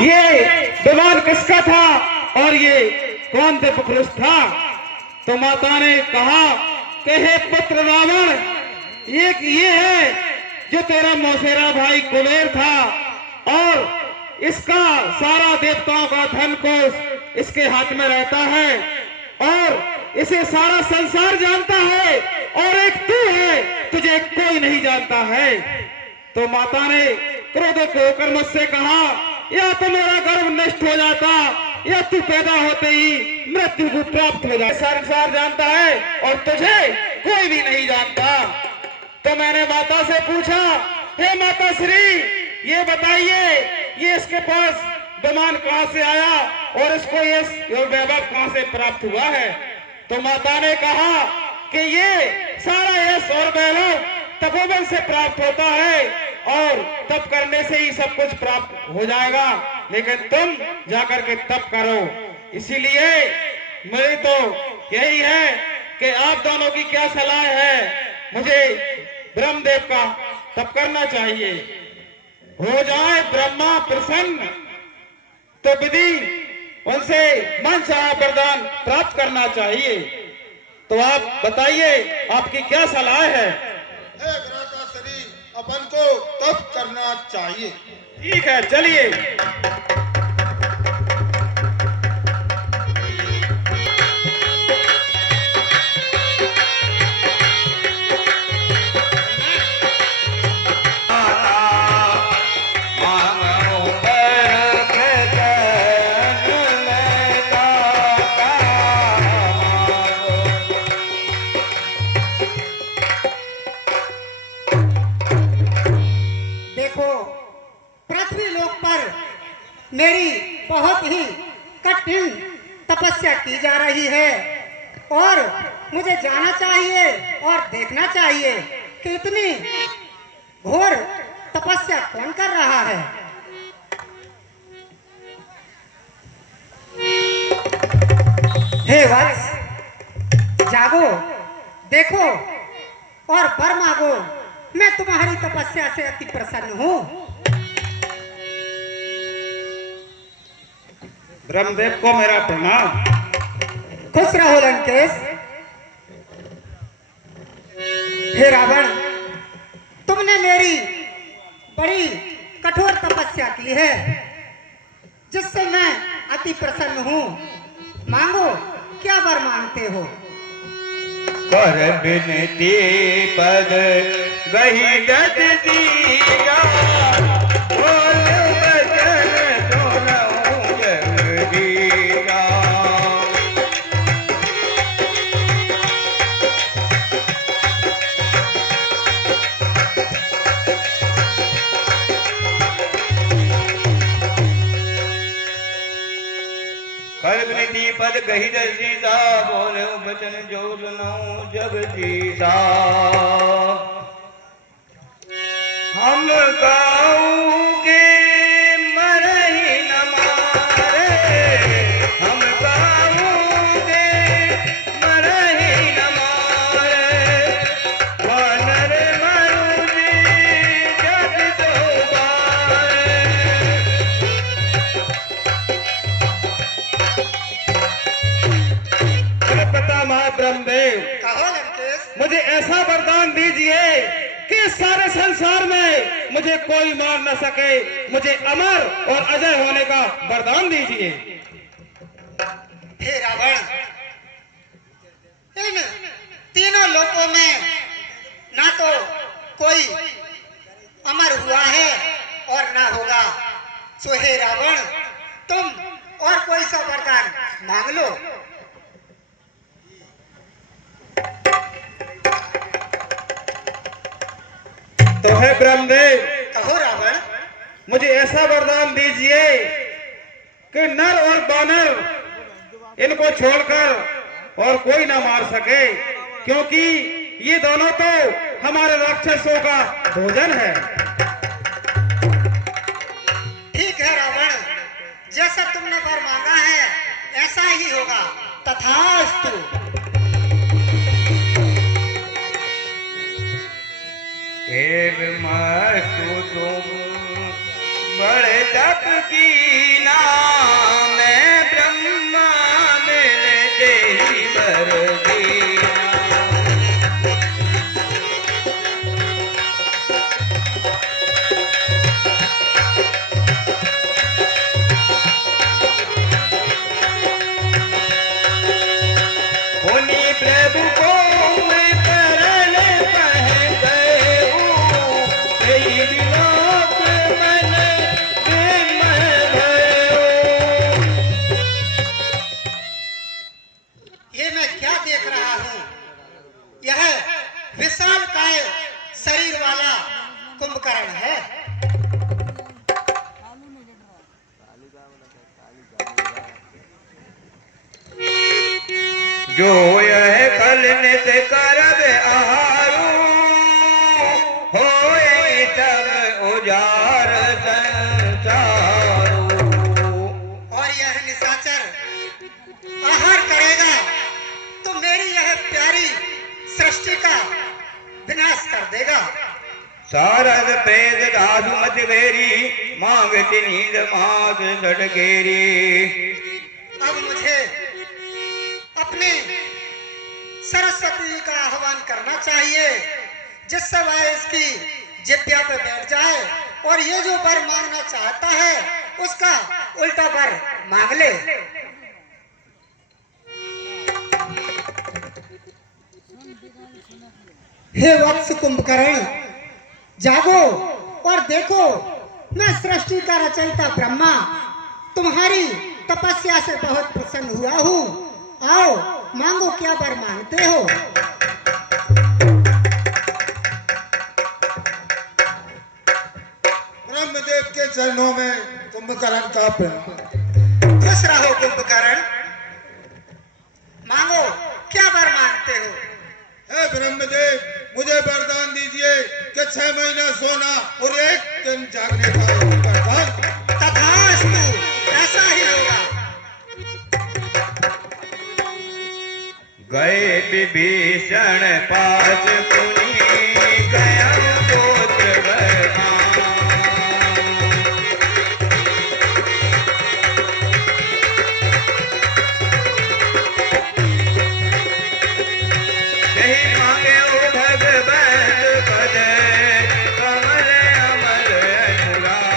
ये विमान किसका था और ये कौन दिव्य पुरुष था? तो माता ने कहा कि हे पुत्र रावण, एक ये है जो तेरा मौसेरा भाई कुबेर था और इसका सारा देवताओं का धन कोष इसके हाथ में रहता है और इसे सारा संसार जानता है, और एक तू है, तुझे कोई नहीं जानता है। तो माता ने क्रोधित होकर मुझसे कहा, या तो मेरा गर्भ नष्ट हो जाता या तू पैदा होते ही मृत्यु को प्राप्त हो जाए। संसार जानता है और तुझे कोई भी नहीं जानता। तो मैंने माता से पूछा, हे माता श्री, ये बताइए ये इसके पास विमान कहां से आया और इसको ये वैभव कहां से प्राप्त हुआ है? तो माता ने कहा कि ये सारा यश और वैभव तपोबल से प्राप्त होता है और तप करने से ही सब कुछ प्राप्त हो जाएगा, लेकिन तुम जाकर के तप करो। इसीलिए मेरी तो यही है कि आप दोनों की क्या सलाह है? मुझे ब्रह्मदेव का तप करना चाहिए, हो जाए ब्रह्मा प्रसन्न तो विधि उनसे मनचाहा वरदान प्राप्त करना चाहिए। तो आप बताइए, आपकी क्या सलाह है? हे भ्राताश्री, अपन को तप करना चाहिए। ठीक है, चलिए। मेरी बहुत ही कठिन तपस्या की जा रही है और मुझे जाना चाहिए और देखना चाहिए कि इतनी घोर तपस्या कौन कर रहा है। हे वत्स, जागो, देखो और वर मांगो। मैं तुम्हारी तपस्या से अति प्रसन्न हूँ। ब्रह्मदेव को मेरा प्रणाम। खुश रहो लंकेश। हे रावण, तुमने मेरी बड़ी कठोर तपस्या की है जिससे मैं अति प्रसन्न हूँ। मांगो, क्या वर मांगते हो? कर बिनती पद वही गत दीगा, बोल बचन सुनऊं जगदीगा। कर बिनती पद कही दसीसा, बोल बचन जो सुनाऊं जगदीसा। हम गाऊंगे मरही न मारे, हम गाऊंगे मरही न मारे। वानर मरुजी जग दो बारे। पता महाब्रह्मदेव, कहो लंकेश। मुझे ऐसा वरदान दीजिए कि सारे संसार में मुझे कोई मार न सके। मुझे अमर और अजय होने का वरदान दीजिए। हे रावण, इन तीनों लोकों में ना तो कोई अमर हुआ है और ना होगा। सो हे रावण, तुम और कोई सा वरदान मांग लो। तो है ब्रह्मदेव, कहो रावण। मुझे ऐसा वरदान दीजिए कि नर और बानर इनको छोड़कर और कोई ना मार सके, क्योंकि ये दोनों तो हमारे राक्षसों का भोजन है। ठीक है रावण, जैसा तुमने वर मांगा है ऐसा ही होगा। तथास्तु। देव मस्तु तुम बड़े तप की जो यह कल नित करब आहारू होए तब उजार संसारू। और यह निशाचर आहार करेगा तो मेरी यह प्यारी सृष्टि का विनाश कर देगा। सारद प्रेत दासु मत वेरी मांगति नींद माग सटकेरी। अब मुझे अपने सरस्वती का आह्वान करना चाहिए जिससे वह इसकी जिद्या पे बैठ जाए और ये जो वर मांगना चाहता है उसका उल्टा वर मांग ले। हे वत्स कुंभकर्ण, जागो और देखो, मैं सृष्टि का रचयिता ब्रह्मा तुम्हारी तपस्या से बहुत प्रसन्न हुआ हूँ। आओ मांगो, क्या वर मांगते हो? ब्रह्मदेव के चरणों में कुंभकर्ण का प्रणाम। खुश रहो कुंभकर्ण, मांगो, क्या वर मांगते हो? हे ब्रह्मदेव, मुझे वरदान दीजिए कि 6 महीना सोना और 1 दिन जागने का वरदान। तथास्तु, ऐसा ही होगा। गए विभीषण पास पुनि गया गोत्र बलवान। कहीं मांगे ओ भगवत पद कमल अमल अनुराग।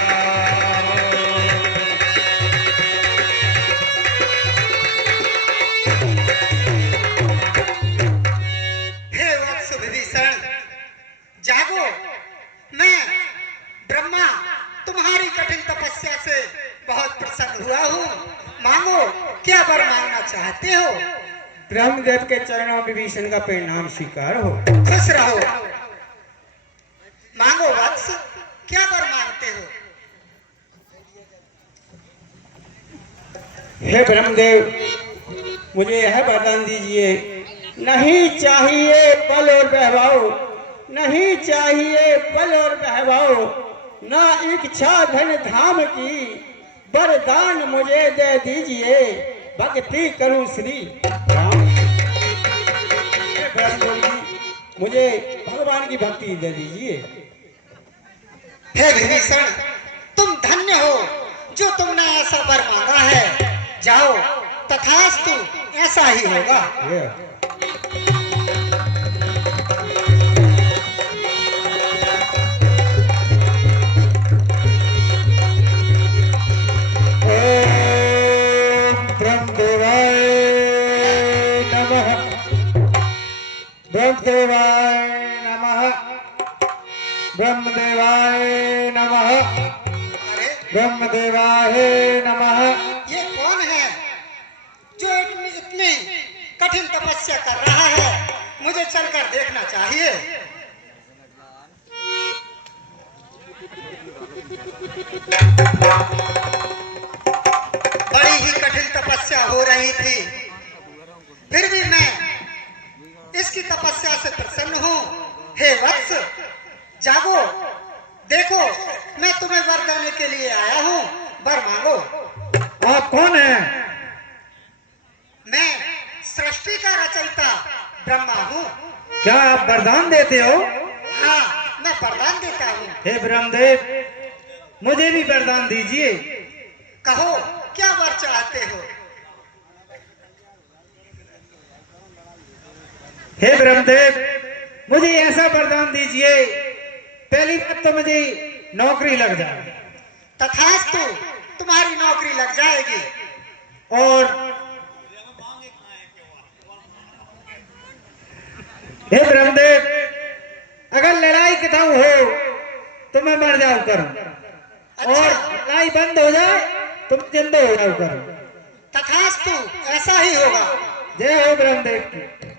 हे वत्स विभीषण, जागो, मैं ब्रह्मा तुम्हारी कठिन तपस्या से बहुत प्रसन्न हुआ हूँ। मांगो, क्या वर मांगना चाहते हो? ब्रह्मदेव के चरणों में विभीषण का परिणाम स्वीकार हो। खुश रहो, मांगो वत्स, क्या वर मांगते हो? हे ब्रह्मदेव, मुझे यह वरदान दीजिए, नहीं चाहिए बल और वैभव, नहीं चाहिए बल और वैभव, ना इच्छा धन धाम की, वरदान मुझे दे दीजिए, भक्ति करूं श्री राम। हे ब्रह्मदेव जी, मुझे भगवान की भक्ति दे दीजिए। हे विभीषण, तुम धन्य हो जो तुमने ऐसा वर मांगा है। जाओ, तथास्तु, ऐसा ही होगा। ब्रह्मदेवाय नमः, ब्रह्मदेवाय नमः, ब्रह्मदेवाय नमः, अरे ब्रह्मदेवाय नमः। ये कौन है जो इतनी कठिन तपस्या कर रहा है? मुझे चलकर देखना चाहिए। बड़ी ही कठिन तपस्या हो रही थी, फिर भी मैं इसकी तपस्या से प्रसन्न हूँ। हे वत्स, जागो, देखो, मैं तुम्हें वर देने के लिए आया हूँ। वर मांगो। आप कौन हैं? मैं सृष्टि का रचयिता ब्रह्मा हूँ। क्या आप वरदान देते हो? हाँ, मैं वरदान देता हूँ। हे ब्रह्मदेव, मुझे भी वरदान दीजिए। कहो, क्या वर चाहते हो? हे ब्रह्मदेव, मुझे ऐसा वरदान दीजिए, पहली बात तो मुझे नौकरी लग जाए, तथास्तु, तुम्हारी नौकरी लग जाएगी। और हे ब्रह्मदेव, अगर लड़ाई के दांव हो तो मैं मर जाऊं करूं, और लड़ाई बंद हो जाए तो मैं जिंदा हो जाऊं करूं। तथास्तु, ऐसा ही होगा। जय हो ब्रह्मदेव की।